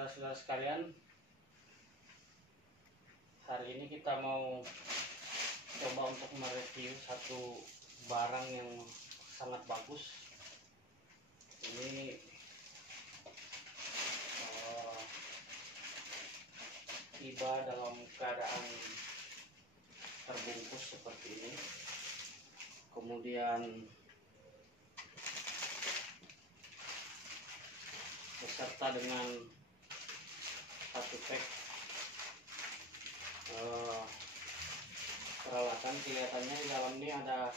saudara-saudara sekalian, hari ini kita mau coba untuk mereview satu barang yang sangat bagus. Ini tiba dalam keadaan terbungkus seperti ini, kemudian beserta dengan satu pack peralatan. Kelihatannya di dalam ini ada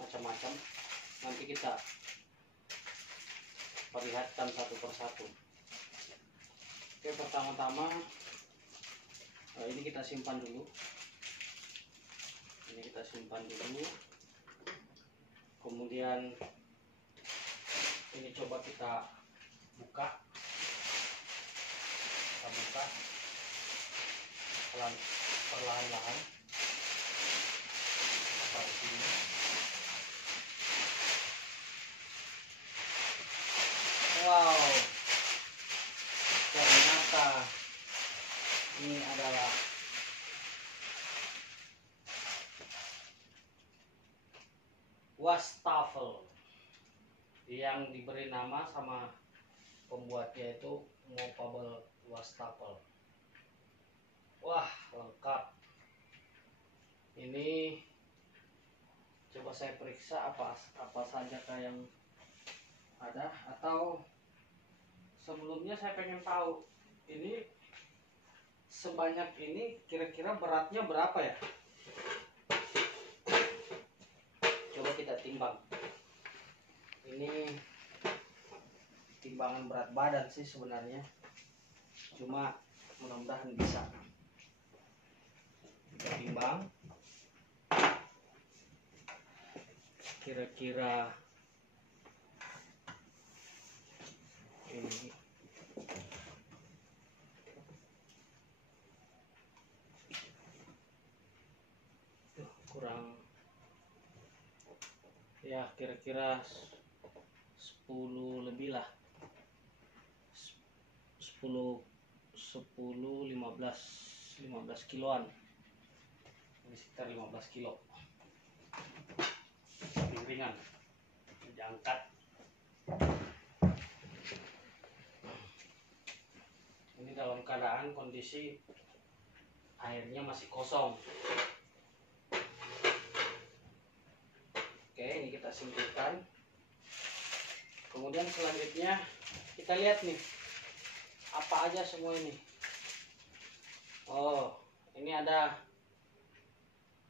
macam-macam, nanti kita perlihatkan satu persatu. Oke, pertama-tama ini kita simpan dulu. Kemudian ini coba kita buka. Perlahan-lahan. Taruh sini. Wow, ternyata ini adalah wastafel yang diberi nama sama pembuatnya itu movable wastafel. Wah, lengkap. Ini coba saya periksa apa saja yang ada, atau sebelumnya saya pengen tahu ini sebanyak ini kira-kira beratnya berapa ya? Coba kita timbang. Ini timbangan berat badan sih sebenarnya, cuma mudah-mudahan bisa. Kita timbang kira-kira ini kurang ya, kira-kira 10 lebih lah, 15 kiloan. Ini sekitar 15 kilo. Lebih ringan diangkat. Ini dalam keadaan kondisi airnya masih kosong. Oke, ini kita singkirkan. Kemudian selanjutnya kita lihat nih, apa aja semua ini. Oh, ini ada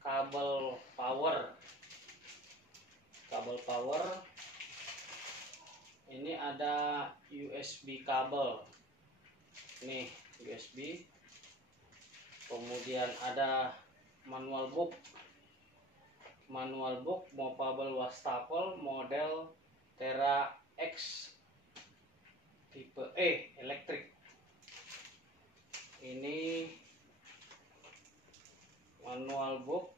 kabel power. Ini ada USB kabel. Nih, USB. Kemudian ada manual book movable wastafel model Tera X tipe E elektrik. Ini manual book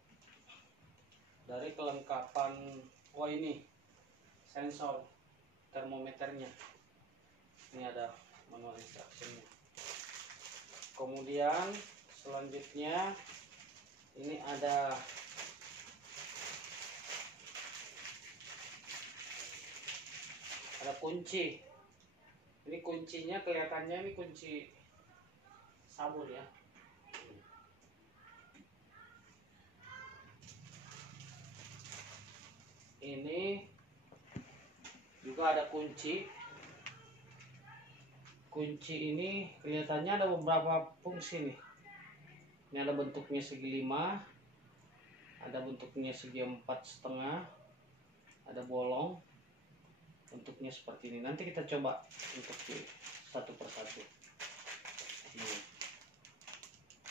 dari kelengkapan. Oh, ini sensor termometernya. Ini ada manual instructionnya. Kemudian selanjutnya ini ada kunci. Ini kuncinya kelihatannya ini kunci sabun ya. Ini juga ada kunci. Kunci ini kelihatannya ada beberapa fungsi nih. Ini ada bentuknya segi 5, ada bentuknya segi 4,5, ada bolong. Bentuknya seperti ini. Nanti kita coba untuk satu persatu.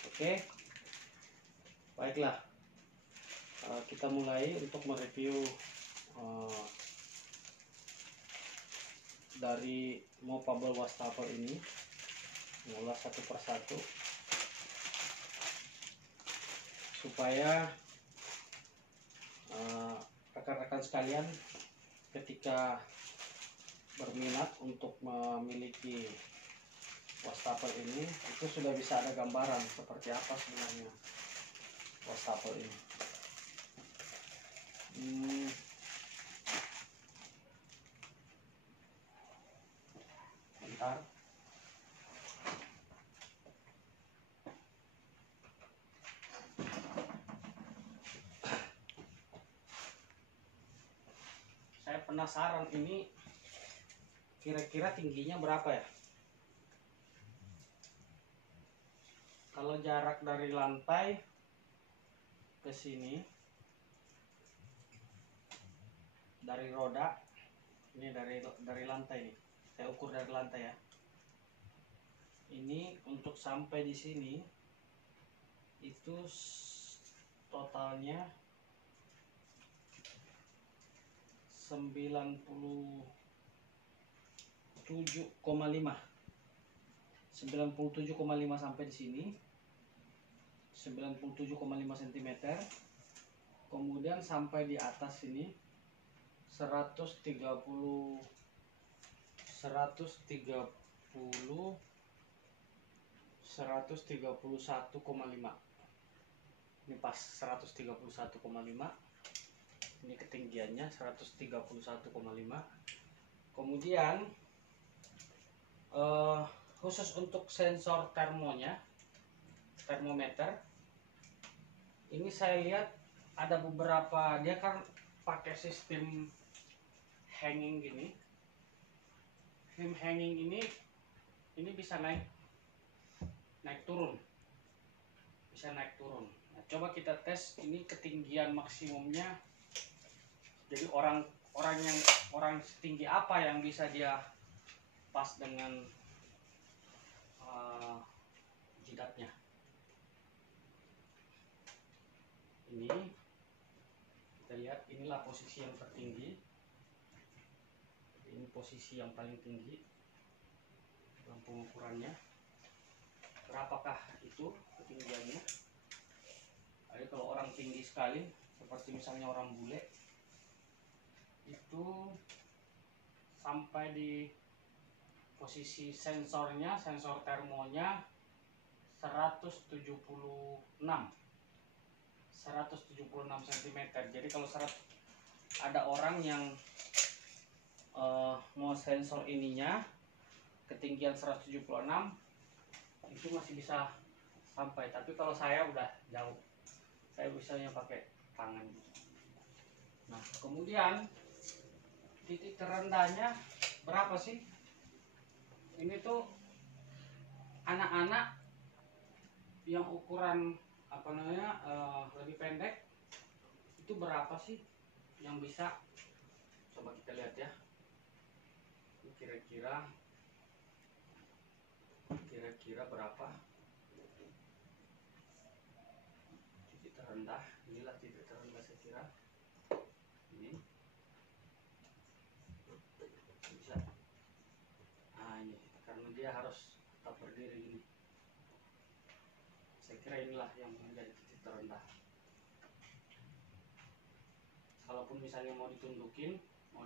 Oke, baiklah. Kita mulai untuk mereview dari movable wastafel ini. Mulai satu persatu supaya rekan-rekan sekalian ketika berminat untuk memiliki wastafel ini itu sudah bisa ada gambaran seperti apa sebenarnya wastafel ini. Bentar. Saya penasaran ini kira-kira tingginya berapa ya? Kalau jarak dari lantai ke sini, dari roda, ini dari lantai nih, saya ukur dari lantai ya. Ini untuk sampai di sini itu totalnya 97,5 sampai di sini 97,5 cm. Kemudian sampai di atas ini 131,5. Ini pas 131,5. Ini ketinggiannya 131,5. Kemudian khusus untuk sensor termometer ini saya lihat ada beberapa, dia kan pakai sistem hanging gini. Sistem hanging ini bisa naik turun, bisa naik turun. Nah, coba kita tes ini ketinggian maksimumnya. Jadi orang setinggi apa yang bisa dia pas dengan jidatnya. Ini kita lihat, inilah posisi yang tertinggi. Ini posisi yang paling tinggi dalam pengukurannya. Berapakah itu ketinggiannya? Jadi kalau orang tinggi sekali seperti misalnya orang bule itu sampai di posisi sensor termonya 176 cm. Jadi kalau ada orang yang mau sensor ininya ketinggian 176 itu masih bisa sampai. Tapi kalau saya udah jauh, saya bisanya pakai tangan. Nah, kemudian titik terendahnya berapa sih? Ini tuh anak-anak yang ukuran lebih pendek itu berapa sih yang bisa? Coba kita lihat ya. Kira-kira berapa titik terendah? Inilah titik terendah saya kira. Ini bisa. Ini karena dia harus tetap berdiri gini. Saya kira inilah yang menjadi titik terendah. Kalaupun misalnya mau ditundukin, mau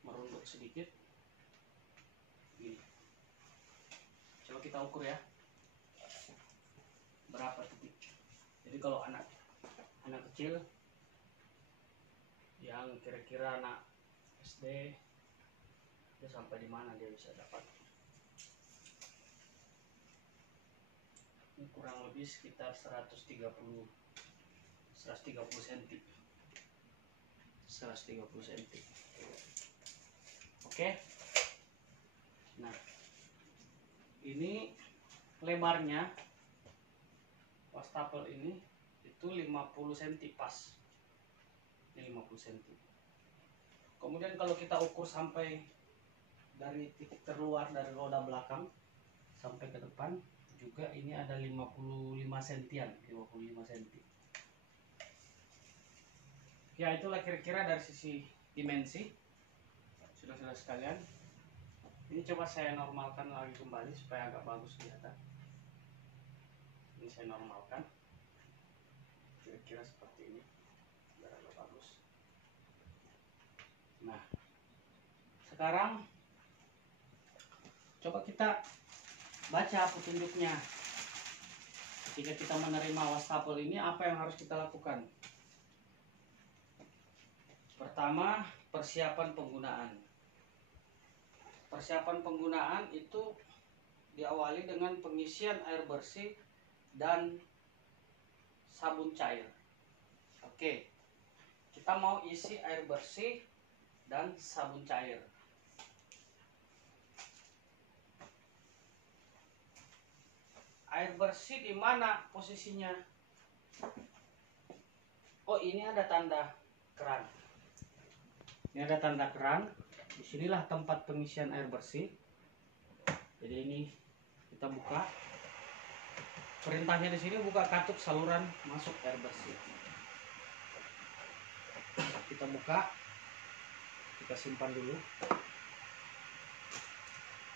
merunduk sedikit, gini. Coba kita ukur ya, berapa titik. Jadi kalau anak kecil yang kira-kira anak SD, dia sampai di mana dia bisa dapat? Ini kurang lebih sekitar 130 cm. 130 cm. Oke. Nah, ini lebarnya wastafel ini itu 50 cm pas. Ini 50 cm. Kemudian kalau kita ukur sampai dari titik terluar dari roda belakang sampai ke depan juga ini ada 55 sentian, 55 cm. Ya, itulah kira-kira dari sisi dimensi. Saudara-saudara sekalian, ini coba saya normalkan lagi kembali supaya agak bagus kelihatan. Ini saya normalkan kira-kira seperti ini biar agak bagus. Nah, sekarang coba kita baca petunjuknya. Jika kita menerima wastafel ini, apa yang harus kita lakukan? Pertama, persiapan penggunaan. Persiapan penggunaan itu diawali dengan pengisian air bersih dan sabun cair. Oke, kita mau isi air bersih dan sabun cair. Air bersih di mana posisinya? Oh, ini ada tanda keran. Ini ada tanda keran. Disinilah tempat pengisian air bersih. Jadi ini kita buka. Perintahnya di sini buka katup saluran masuk air bersih. Kita buka. Kita simpan dulu.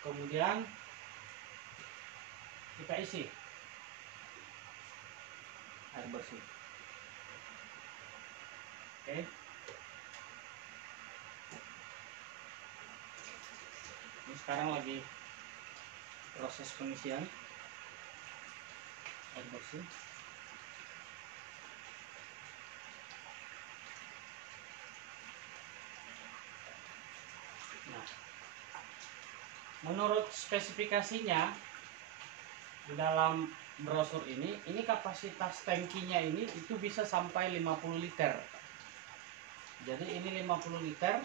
Kemudian kita isi air bersih. Oke. Ini sekarang lagi proses pengisian air bersih. Nah, menurut spesifikasinya di dalam brosur ini kapasitas tangkinya ini itu bisa sampai 50 liter. Jadi ini 50 liter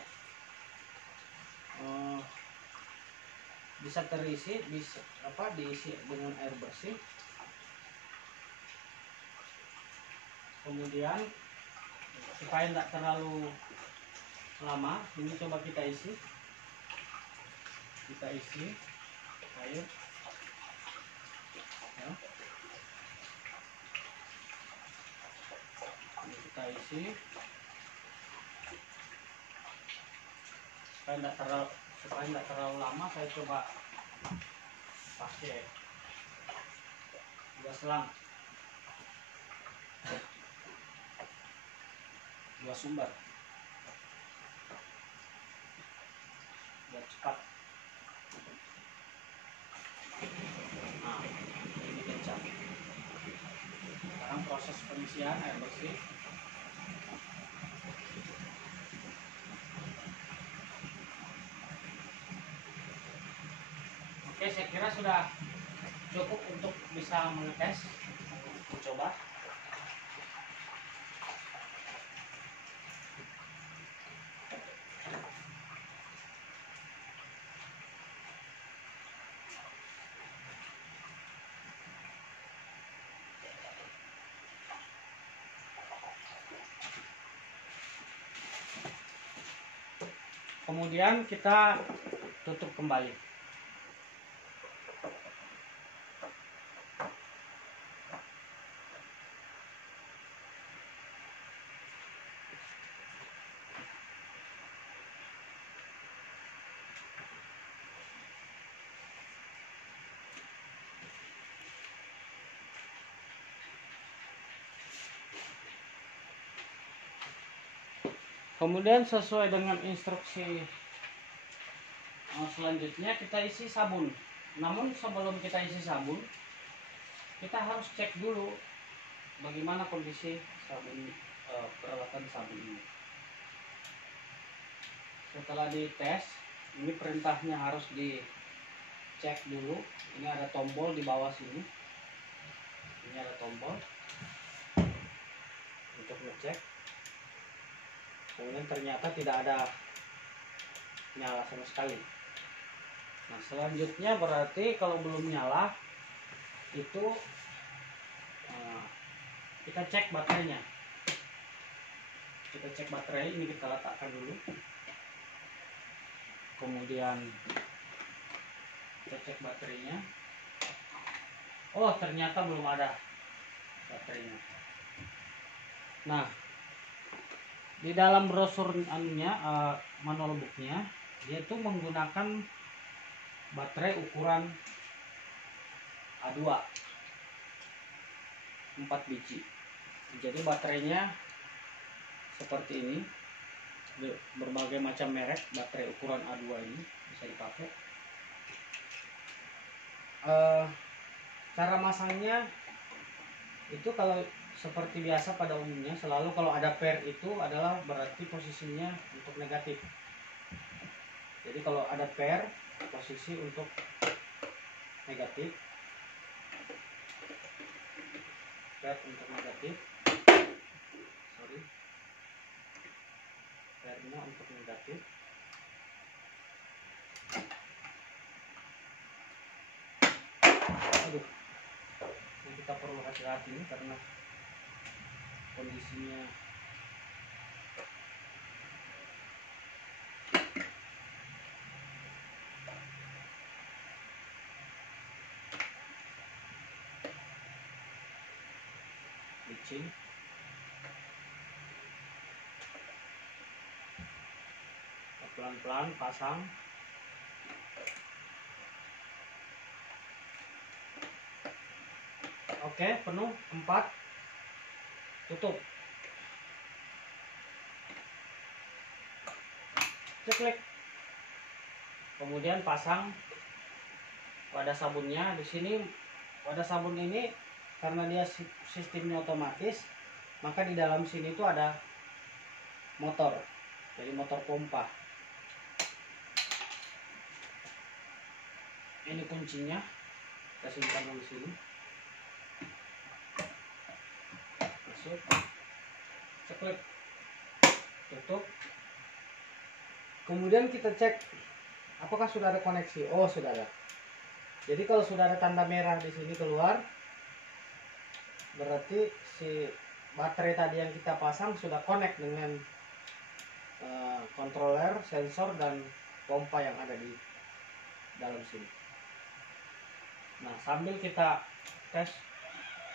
bisa terisi, bisa diisi dengan air bersih. Kemudian supaya tidak terlalu lama, ini coba kita isi air. Ya. Ini kita isi supaya tidak terlalu lama. Saya coba pakai 2 selang, 2 sumber biar cepat. Nah, ini kencang. Sekarang proses pengisian air bersih. Oke, saya kira sudah cukup untuk bisa mengetes, mencoba. Kemudian kita tutup kembali. Kemudian sesuai dengan instruksi selanjutnya kita isi sabun. Namun sebelum kita isi sabun, kita harus cek dulu bagaimana kondisi sabun, peralatan sabun ini. Setelah dites, ini perintahnya harus dicek dulu. Ini ada tombol di bawah sini. Ini ada tombol untuk ngecek. Kemudian ternyata tidak ada nyala sama sekali. Nah, selanjutnya berarti kalau belum nyala itu kita cek baterainya. Kita cek baterai, ini kita letakkan dulu. Kemudian kita cek baterainya. Oh, ternyata belum ada baterainya. Nah, di dalam brosur manual booknya, dia itu menggunakan baterai ukuran A2 4 biji. Jadi baterainya seperti ini, berbagai macam merek baterai ukuran A2 ini bisa dipakai. cara masangnya itu kalau seperti biasa pada umumnya selalu kalau ada pair itu adalah berarti posisinya untuk negatif. Jadi kalau ada pair posisi untuk negatif, pair untuk negatif, sorry, pairnya untuk negatif. Aduh, ini kita perlu hati-hati nih karena kondisinya licin. Pelan-pelan pasang. Oke, penuh 4. Tutup. Ceklek. Kemudian pasang pada sabunnya. Di sini pada sabun ini karena dia sistemnya otomatis, maka di dalam sini itu ada motor. Jadi motor pompa. Ini kuncinya. Kita simpan di sini. Masuk. Ceklek. Tutup. Kemudian kita cek apakah sudah ada koneksi. Oh, sudah ada. Jadi kalau sudah ada tanda merah di sini keluar, berarti si baterai tadi yang kita pasang sudah connect dengan controller, sensor, dan pompa yang ada di dalam sini. Nah, sambil kita tes.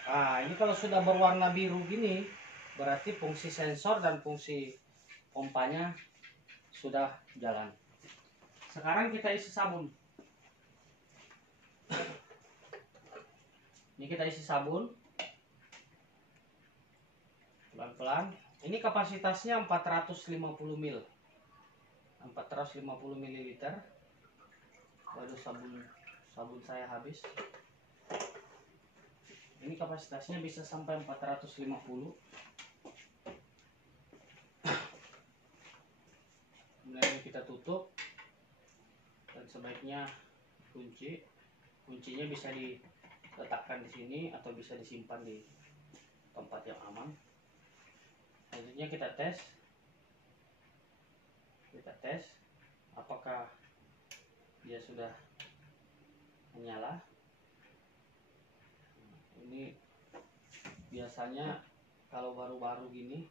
Nah, ini kalau sudah berwarna biru gini, berarti fungsi sensor dan fungsi pompanya sudah jalan. Sekarang kita isi sabun. Ini kita isi sabun. Pelan-pelan. Ini kapasitasnya 450 ml. 450 ml. Waduh, sabun saya habis. Ini kapasitasnya bisa sampai 450. Kemudian kita tutup dan sebaiknya kuncinya bisa diletakkan di sini atau bisa disimpan di tempat yang aman. Selanjutnya kita tes apakah dia sudah menyala. Ini biasanya kalau baru-baru gini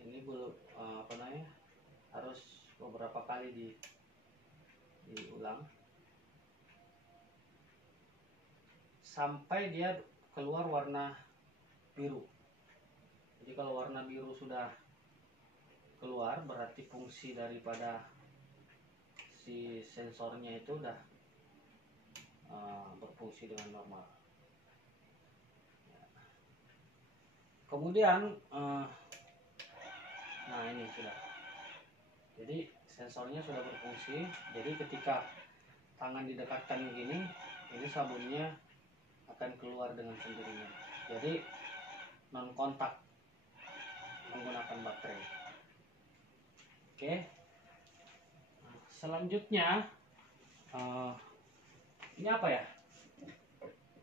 ini belum harus beberapa kali diulang sampai dia keluar warna biru. Jadi kalau warna biru sudah keluar, berarti fungsi daripada si sensornya itu udah berfungsi dengan normal. Kemudian nah ini sudah. Jadi sensornya sudah berfungsi. Jadi ketika tangan didekatkan begini, ini sabunnya akan keluar dengan sendirinya. Jadi non kontak menggunakan baterai. Oke. Nah, selanjutnya ini apa ya?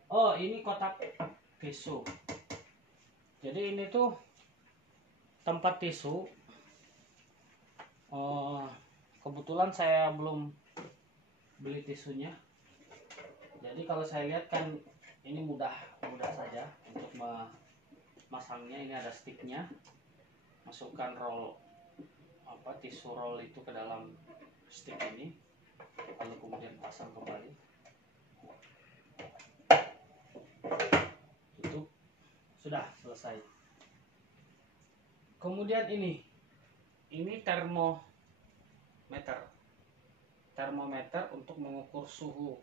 Oh, ini kotak tisu. Jadi ini tuh tempat tisu. Kebetulan saya belum beli tisunya. Jadi kalau saya lihat kan ini mudah saja untuk memasangnya. Ini ada sticknya. Masukkan tisu roll itu ke dalam stick ini, lalu kemudian pasang kembali. Tutup. Sudah selesai. Kemudian ini termometer untuk mengukur suhu.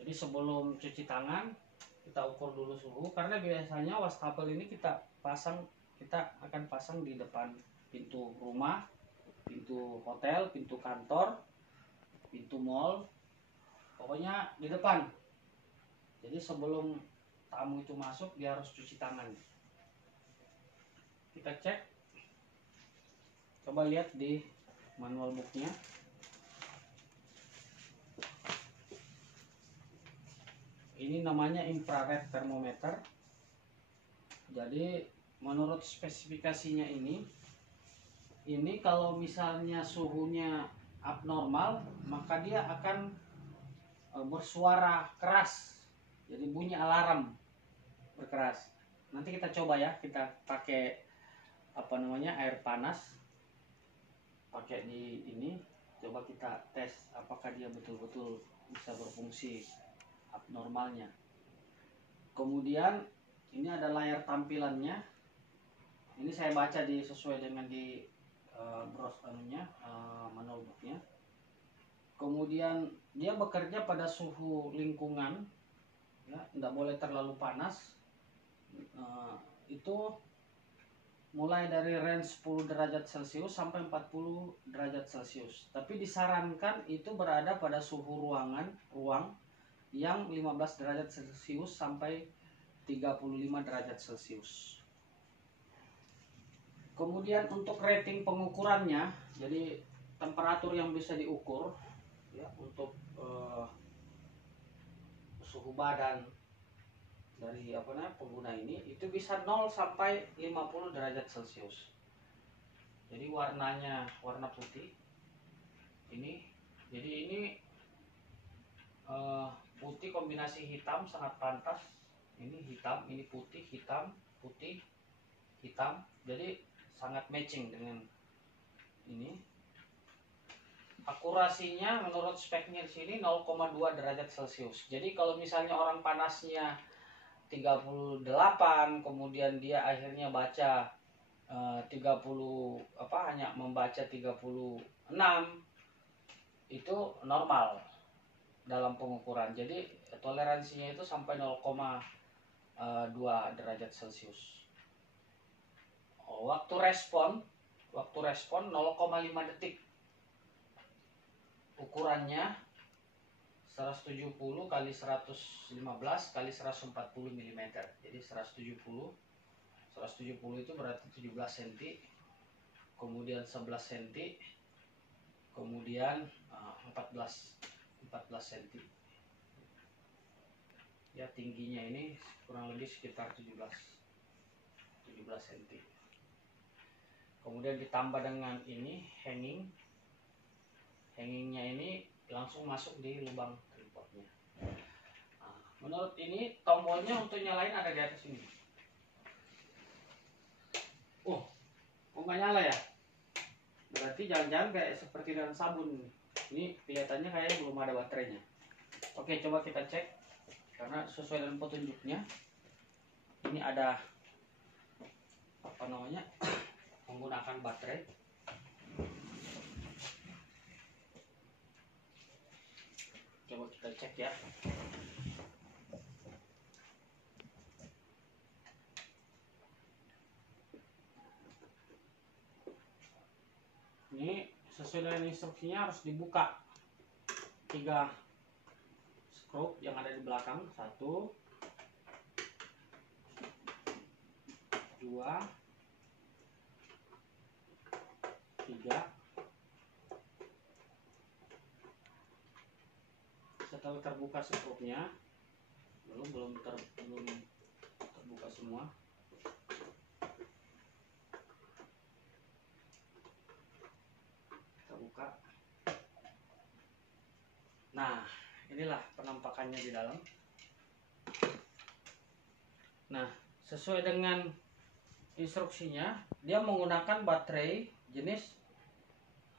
Jadi sebelum cuci tangan kita ukur dulu suhu, karena biasanya wastafel ini kita akan pasang di depan pintu rumah, pintu hotel, pintu kantor, pintu mall, pokoknya di depan. Jadi sebelum tamu itu masuk dia harus cuci tangan. Kita cek, coba lihat di manual booknya. Ini namanya infrared thermometer. Jadi menurut spesifikasinya ini kalau misalnya suhunya abnormal, maka dia akan bersuara keras. Jadi bunyi alarm berkeras. Nanti kita coba ya, kita pakai air panas. Pakai di ini, coba kita tes apakah dia betul-betul bisa berfungsi abnormalnya. Kemudian ini ada layar tampilannya. Ini saya baca sesuai dengan di manual booknya. Kemudian dia bekerja pada suhu lingkungan, ya, tidak boleh terlalu panas. Itu mulai dari range 10 derajat Celcius sampai 40 derajat Celcius. Tapi disarankan itu berada pada suhu ruang yang 15 derajat Celcius sampai 35 derajat Celcius. Kemudian untuk rating pengukurannya, jadi temperatur yang bisa diukur ya untuk suhu badan dari pengguna ini itu bisa 0 sampai 50 derajat Celcius. Jadi warnanya warna putih. Jadi ini putih kombinasi hitam sangat pantas. Ini hitam, ini putih, hitam, putih, hitam. Jadi sangat matching dengan ini. Akurasinya menurut speknya di sini 0,2 derajat Celcius. Jadi kalau misalnya orang panasnya 38, kemudian dia akhirnya baca 30 hanya membaca 36, itu normal dalam pengukuran. Jadi toleransinya itu sampai 0,2 derajat Celcius. Waktu respon 0,5 detik. Ukurannya 170 kali 115 kali 140 mm. Jadi 170 itu berarti 17 cm. Kemudian 11 cm. Kemudian 14 cm. Ya, tingginya ini kurang lebih sekitar 17 cm. Kemudian ditambah dengan ini hangingnya ini langsung masuk di lubang tripodnya. Nah, menurut ini tombolnya untuk nyalain ada di atas ini. Kok nggak nyala ya? Berarti jangan-jangan kayak seperti dengan sabun. Ini kelihatannya kayak belum ada baterainya. Oke, coba kita cek. Karena sesuai dengan petunjuknya, ini ada menggunakan baterai. Coba kita cek ya. Ini sesuai dengan instruksinya harus dibuka 3 skrup yang ada di belakang. 1, 2, 3. Setelah terbuka skrupnya, belum terbuka semua. Kita buka. Nah, inilah penampakannya di dalam. Nah, sesuai dengan instruksinya, dia menggunakan baterai jenis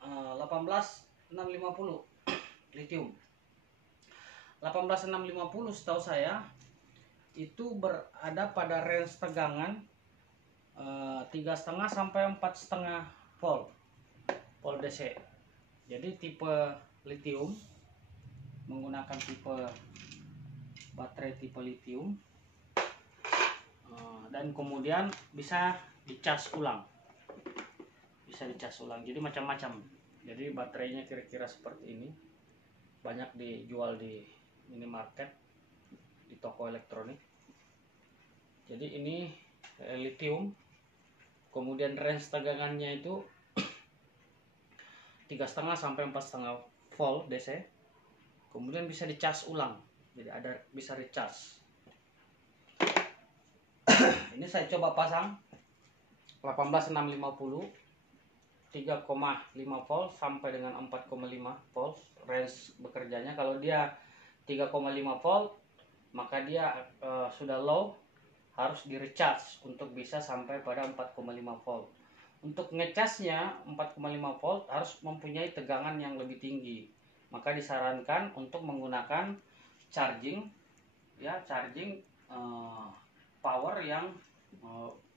18650 lithium. 18650 setahu saya itu berada pada range tegangan 3,5 sampai 4,5 volt DC. Jadi tipe lithium, menggunakan baterai tipe lithium, dan kemudian bisa dicas ulang. Jadi macam-macam. Jadi baterainya kira-kira seperti ini. banyak dijual di minimarket, di toko elektronik. Jadi ini lithium, kemudian range tegangannya itu 3,5 sampai 4,5 volt DC. Kemudian bisa dicas ulang, jadi ada bisa recharge. Ini saya coba pasang 18650 3,5 volt sampai dengan 4,5 volt range bekerjanya. Kalau dia 3,5 volt maka dia sudah low, harus di recharge untuk bisa sampai pada 4,5 volt. Untuk ngecasnya 4,5 volt harus mempunyai tegangan yang lebih tinggi, maka disarankan untuk menggunakan charging power yang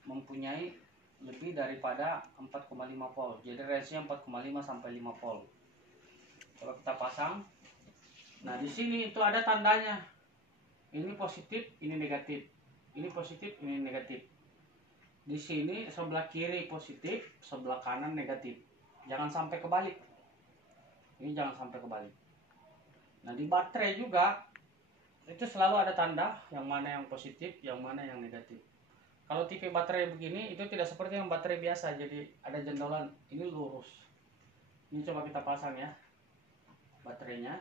mempunyai lebih daripada 4,5 volt. Jadi range-nya 4,5 sampai 5 volt. Coba kita pasang. Nah, di sini itu ada tandanya. Ini positif, ini negatif. Ini positif, ini negatif. Di sini sebelah kiri positif, sebelah kanan negatif. Jangan sampai kebalik. Ini jangan sampai kebalik. Nah, di baterai juga itu selalu ada tanda yang mana yang positif, yang mana yang negatif. Kalau tipe baterai begini itu tidak seperti yang baterai biasa, jadi ada jendolan. Ini lurus. Ini coba kita pasang ya, baterainya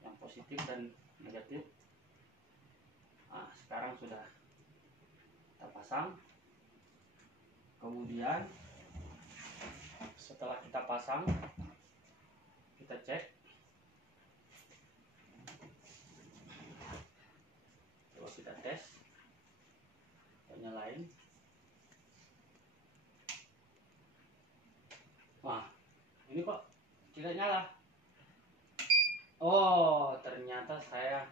yang positif dan negatif. Nah, sekarang sudah kita pasang. Kemudian setelah kita pasang, kita cek. Coba kita tes. Nyalain. Wah, ini kok tidak nyala. Oh, ternyata saya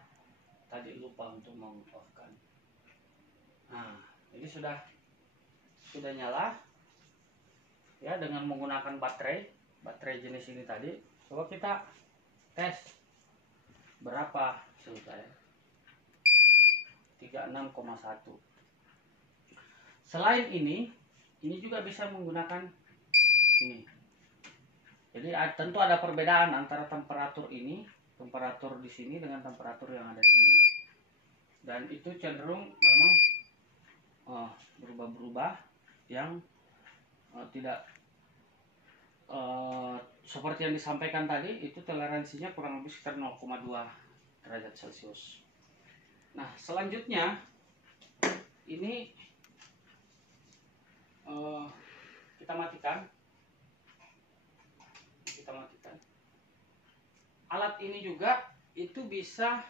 tadi lupa untuk meng-off-kan. Nah, ini sudah nyala ya, dengan menggunakan baterai jenis ini tadi. Coba kita tes berapa suhu saya. 36,1. Selain ini juga bisa menggunakan ini. Jadi tentu ada perbedaan antara temperatur di sini dengan temperatur yang ada di sini. Dan itu cenderung memang berubah-berubah, yang tidak seperti yang disampaikan tadi. Itu toleransinya kurang lebih sekitar 0,2 derajat Celcius. Nah, selanjutnya ini kita matikan. Alat ini juga itu bisa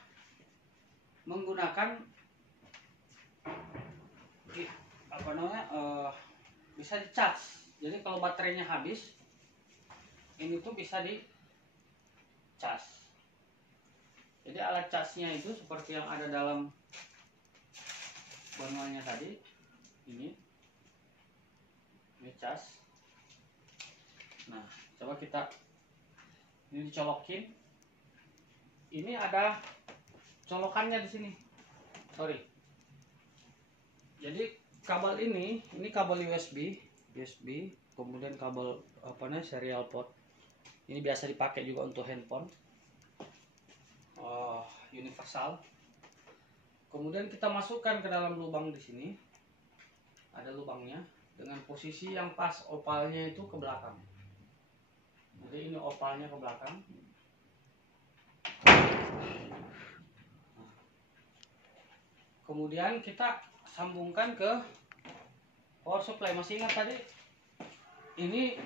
menggunakan bisa di-charge. Jadi kalau baterainya habis, ini tuh bisa di-charge. Jadi alat charge-nya itu seperti yang ada dalam manualnya tadi. Ini cas. Nah, coba kita ini dicolokin. Ini ada colokannya di sini. Sorry. Jadi kabel ini kabel USB, kemudian kabel serial port. Ini biasa dipakai juga untuk handphone. Universal. Kemudian kita masukkan ke dalam lubang di sini. Ada lubangnya. Dengan posisi yang pas, opalnya itu ke belakang. Jadi ini opalnya ke belakang. Kemudian kita sambungkan ke power supply. Masih ingat tadi? Ini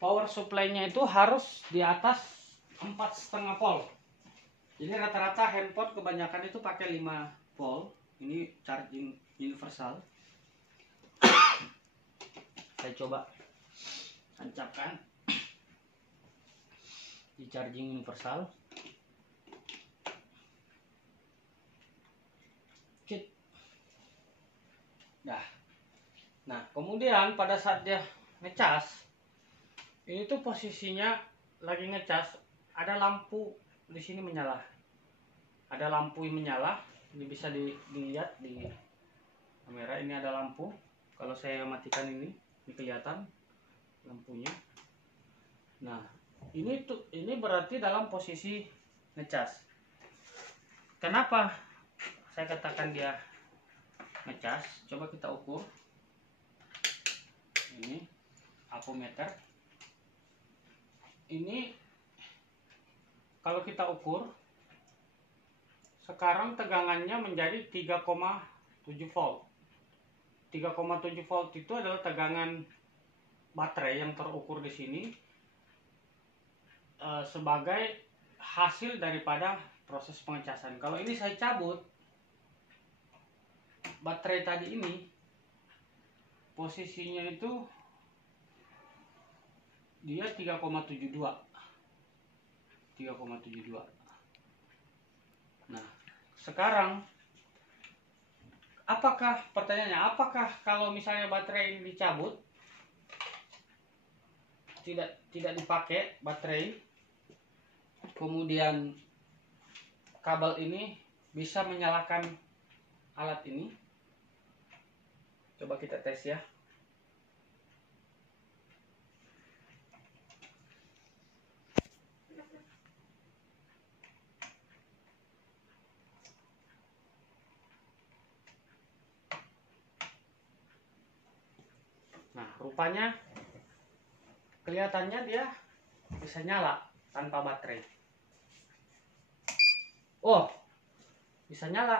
power supply-nya itu harus di atas 4,5 volt. Jadi rata-rata handphone kebanyakan itu pakai 5 volt. Ini charging universal. Saya coba tancapkan di charging universal. Nah, kemudian pada saat dia ngecas, ini tuh posisinya lagi ngecas, ada lampu di sini menyala. Ada lampu yang menyala. Ini bisa dilihat di kamera. Ini ada lampu. Kalau saya matikan ini kelihatan lampunya. Nah, Ini berarti dalam posisi ngecas. Kenapa saya katakan dia ngecas? Coba kita ukur. Ini ampermeter. Ini kalau kita ukur sekarang tegangannya menjadi 3,7 volt. 3,7 volt itu adalah tegangan baterai yang terukur di sini sebagai hasil daripada proses pengecasan. Kalau ini saya cabut baterai tadi ini, posisinya itu dia 3,72. Nah, sekarang pertanyaannya, apakah kalau misalnya baterai ini dicabut, tidak dipakai baterai, kemudian kabel ini bisa menyalakan alat ini? Coba kita tes ya. Nah, rupanya kelihatannya dia bisa nyala tanpa baterai. Oh, bisa nyala.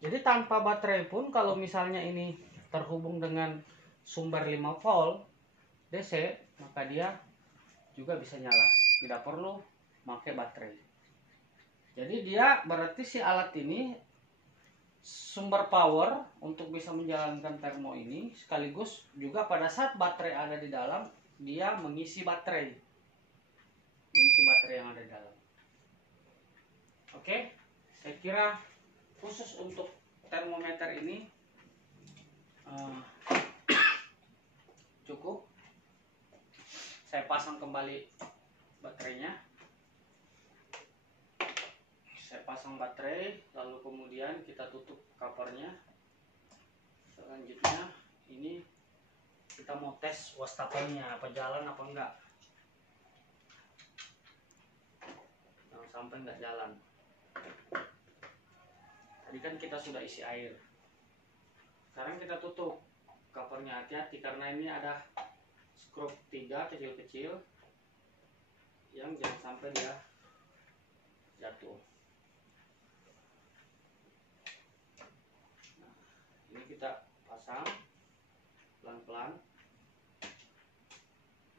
Jadi tanpa baterai pun kalau misalnya ini terhubung dengan sumber 5 volt DC, maka dia juga bisa nyala. Tidak perlu pakai baterai. Jadi dia berarti si alat ini sumber power untuk bisa menjalankan termo ini, sekaligus juga pada saat baterai ada di dalam, dia mengisi baterai yang ada di dalam. Oke, saya kira khusus untuk termometer ini cukup. Saya pasang kembali baterainya. Saya pasang baterai, lalu kemudian kita tutup covernya. Selanjutnya ini kita mau tes wastafelnya, apa jalan apa enggak. Jangan sampai enggak jalan. Tadi kan kita sudah isi air. Sekarang kita tutup covernya, hati-hati karena ini ada skrup 3 kecil-kecil yang jangan sampai dia jatuh. Nah, ini kita pasang pelan-pelan.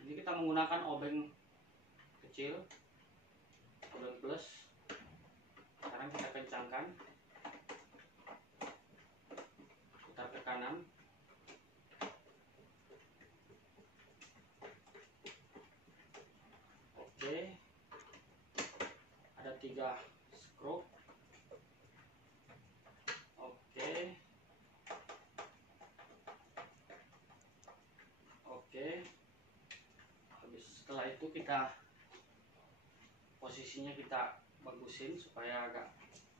Ini kita menggunakan obeng kecil, obeng plus. Sekarang kita kencangkan, putar ke kanan. Oke, ada 3 skrup. Oke, habis setelah itu kita posisinya kita bagusin supaya agak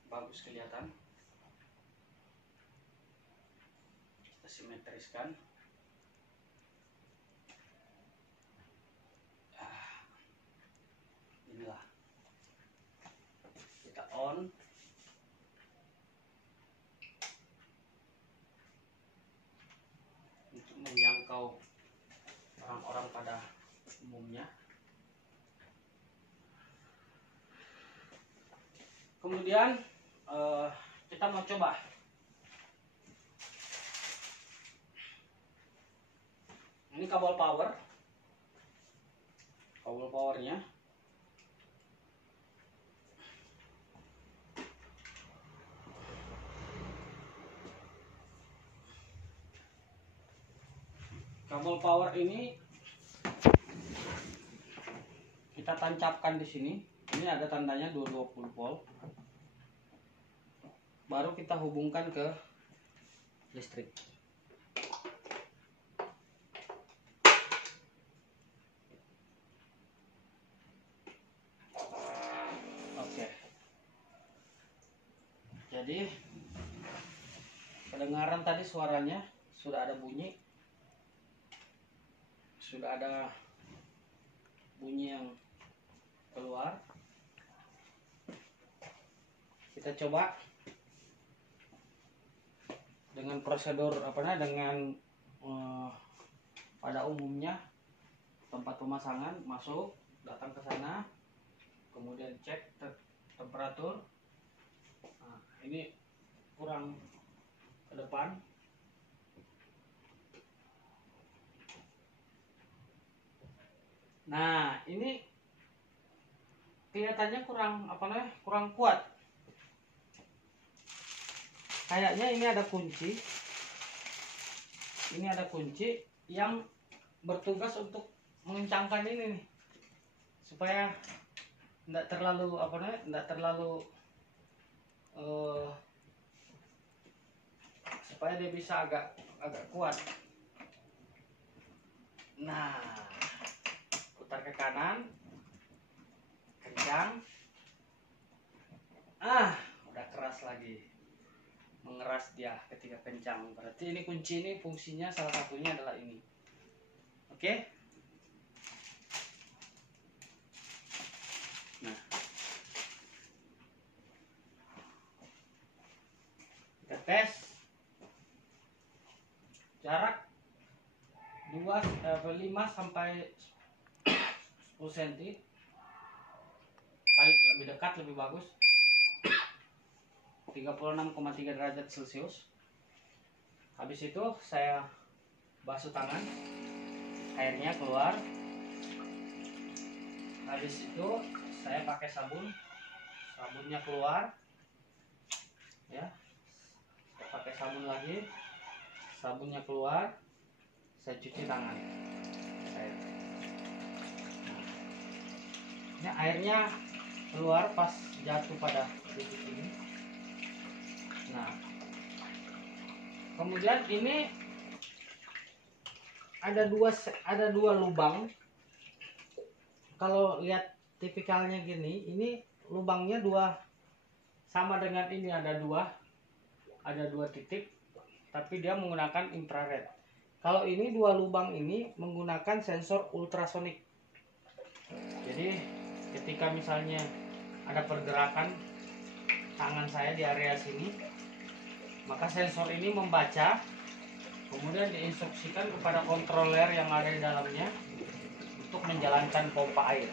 bagus kelihatan. Kita simetriskan. Inilah, kita on. Untuk menjangkau orang-orang pada umumnya. Kemudian kita mau coba. Ini kabel powernya. Kabel power ini kita tancapkan di sini. Ini ada tandanya 220 volt. Baru kita hubungkan ke listrik. Oke. Jadi kedengaran tadi suaranya, sudah ada bunyi. Sudah ada bunyi yang keluar. Kita coba dengan prosedur dengan pada umumnya tempat pemasangan, masuk, datang ke sana, kemudian cek temperatur. Nah, ini kurang ke depan. Nah, ini kelihatannya kurang kuat. Kayaknya ini ada kunci. Ini ada kunci yang bertugas untuk mengencangkan ini nih, supaya tidak terlalu supaya dia bisa agak kuat. Nah, putar ke kanan, kencang. Udah keras lagi, mengeras dia ketika kencang. Berarti ini kunci, ini fungsinya salah satunya adalah ini. Oke. Nah, kita tes jarak 5 sampai 10 cm. Paling lebih dekat lebih bagus. 36,3 derajat Celcius. Habis itu saya basuh tangan, airnya keluar. Habis itu saya pakai sabun, sabunnya keluar, ya. Saya pakai sabun lagi, sabunnya keluar. Saya cuci tangan. Ini airnya keluar pas jatuh pada titik ini. Nah, kemudian ini ada dua lubang. Kalau lihat tipikalnya gini, ini lubangnya dua, sama dengan ini ada dua titik, tapi dia menggunakan infrared. Kalau ini dua lubang ini menggunakan sensor ultrasonik. Jadi ketika misalnya ada pergerakan tangan saya di area sini, maka sensor ini membaca, kemudian diinstruksikan kepada kontroler yang ada di dalamnya untuk menjalankan pompa air.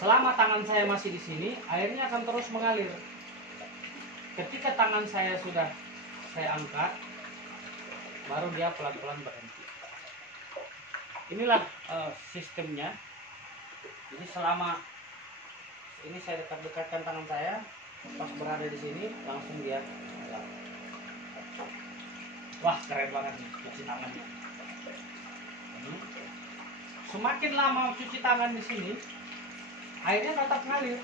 Selama tangan saya masih di sini, airnya akan terus mengalir. Ketika tangan saya sudah saya angkat, baru dia pelan-pelan berhenti. Inilah sistemnya. Jadi selama ini saya dekat-dekatkan tangan saya, pas berada di sini langsung dia. Wah, keren banget nih cuci tangan. Semakin lama cuci tangan di sini, airnya tetap ngalir.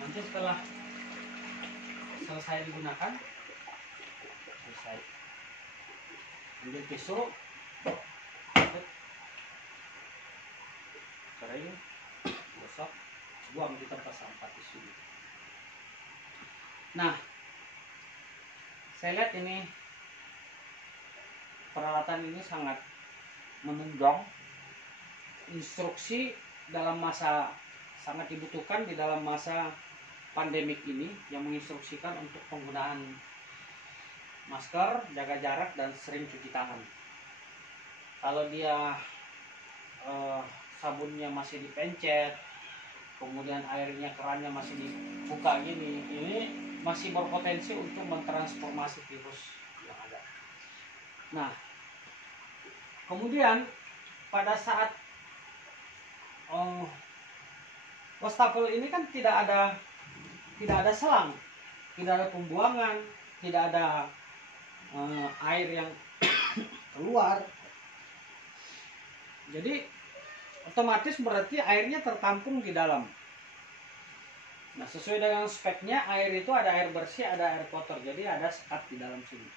Nanti setelah selesai digunakan, selesai. Ambil pisau, kering, gosok, buang di tempat sampah tisu. Nah, saya lihat ini peralatan ini sangat menunjang. Instruksi dalam masa sangat dibutuhkan di dalam masa pandemik ini, yang menginstruksikan untuk penggunaan masker, jaga jarak, dan sering cuci tangan. Kalau dia sabunnya masih dipencet, kemudian airnya, kerannya masih dibuka gini, ini masih berpotensi untuk mentransformasi virus yang ada. Nah, kemudian pada saat wastafel ini kan tidak ada selang, tidak ada pembuangan, tidak ada air yang keluar. Jadi otomatis berarti airnya tertampung di dalam. Nah, sesuai dengan speknya, air itu ada air bersih, ada air kotor. Jadi ada sekat di dalam sini.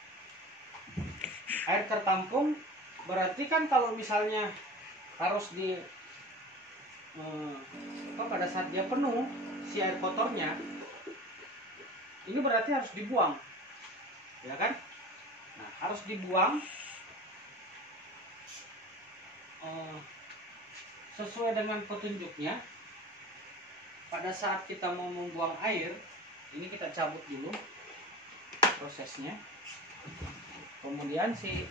Air tertampung berarti kan kalau misalnya harus pada saat dia penuh si air kotornya, ini berarti harus dibuang, ya kan? Nah, harus dibuang. sesuai dengan petunjuknya. Pada saat kita mau membuang air, ini kita cabut dulu prosesnya. Kemudian si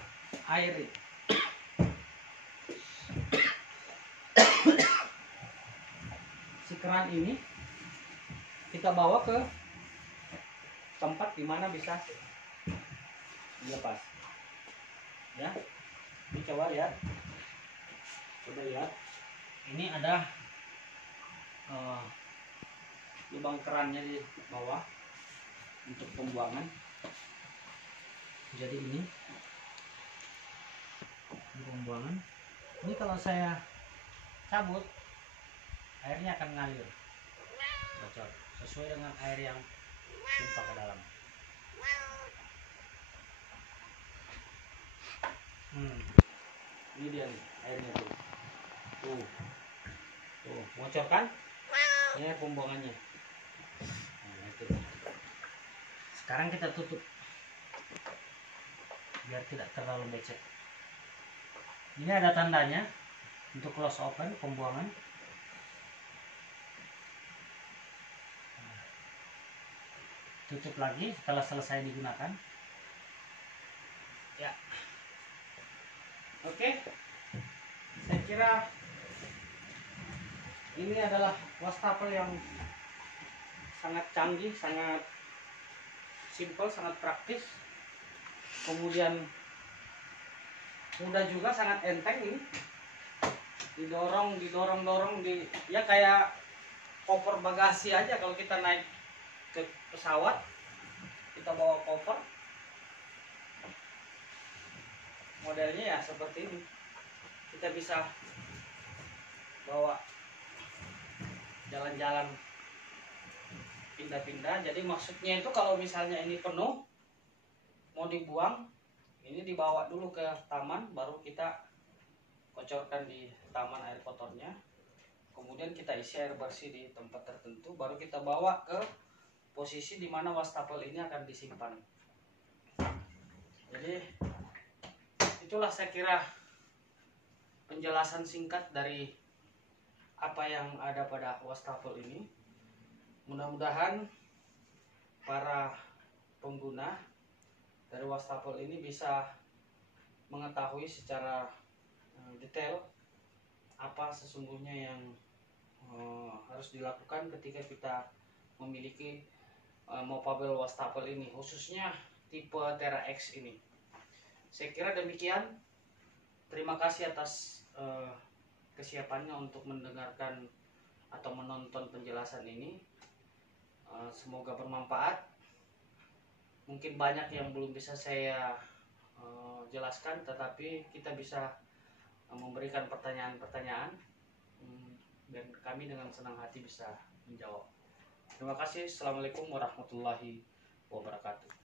air ini si keran ini kita bawa ke tempat dimana bisa dilepas. Ya, ini coba lihat, ini ada lubang kerannya di bawah untuk pembuangan. Jadi ini pembuangan. Ini kalau saya cabut, airnya akan ngalir bocor sesuai dengan air yang tumpah ke dalam. Ini dia nih airnya tuh bocor kan? Ini air pembuangannya. Nah, itu. Sekarang kita tutup biar tidak terlalu becek. Ini ada tandanya untuk close open pembuangan. Tutup lagi setelah selesai digunakan. Ya. Oke. Saya kira ini adalah wastafel yang sangat canggih, sangat simple, sangat praktis. Kemudian mudah juga, sangat enteng ini. Didorong ya kayak koper bagasi aja kalau kita naik ke pesawat, kita bawa koper, modelnya ya seperti ini. Kita bisa bawa jalan-jalan, pindah-pindah. Jadi maksudnya itu kalau misalnya ini penuh mau dibuang, ini dibawa dulu ke taman, baru kita kocorkan di taman air kotornya. Kemudian kita isi air bersih di tempat tertentu, baru kita bawa ke posisi di mana wastafel ini akan disimpan. Jadi itulah saya kira penjelasan singkat dari apa yang ada pada wastafel ini. Mudah-mudahan para pengguna dari wastafel ini bisa mengetahui secara detail apa sesungguhnya yang harus dilakukan ketika kita memiliki movable wastafel ini, khususnya tipe Terra X ini. Saya kira demikian. Terima kasih atas kesiapannya untuk mendengarkan atau menonton penjelasan ini. Semoga bermanfaat. Mungkin banyak yang belum bisa saya jelaskan, tetapi kita bisa memberikan pertanyaan-pertanyaan dan kami dengan senang hati bisa menjawab. Terima kasih. Assalamualaikum warahmatullahi wabarakatuh.